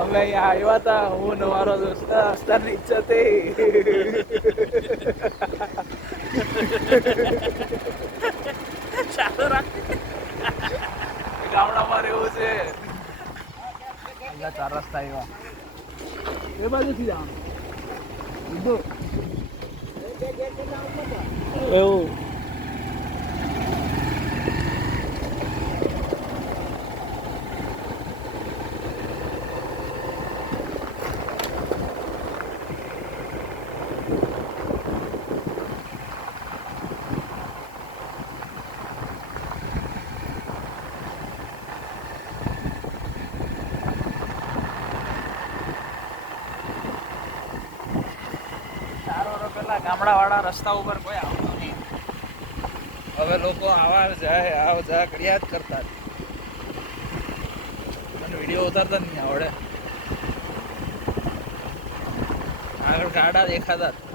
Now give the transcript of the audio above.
અમે અહીંયા આવ્યા હતા, હું ને મારો દોસ્ત અસ્તારની ઈચ્છા ચાલો રાખ ગામડામાં રહેવું છે. અહીંયા 4 રસ્તા આવ્યા, એ બાજુથી જવાનું એવું. ગામડાવાળા રસ્તા ઉપર કોઈ આવતું નહીં. હવે લોકો આવા જા કર્યા જ કરતા. મને વિડીયો ઉતારતા નહીં આવડે. આગળ ગાડા દેખાતા.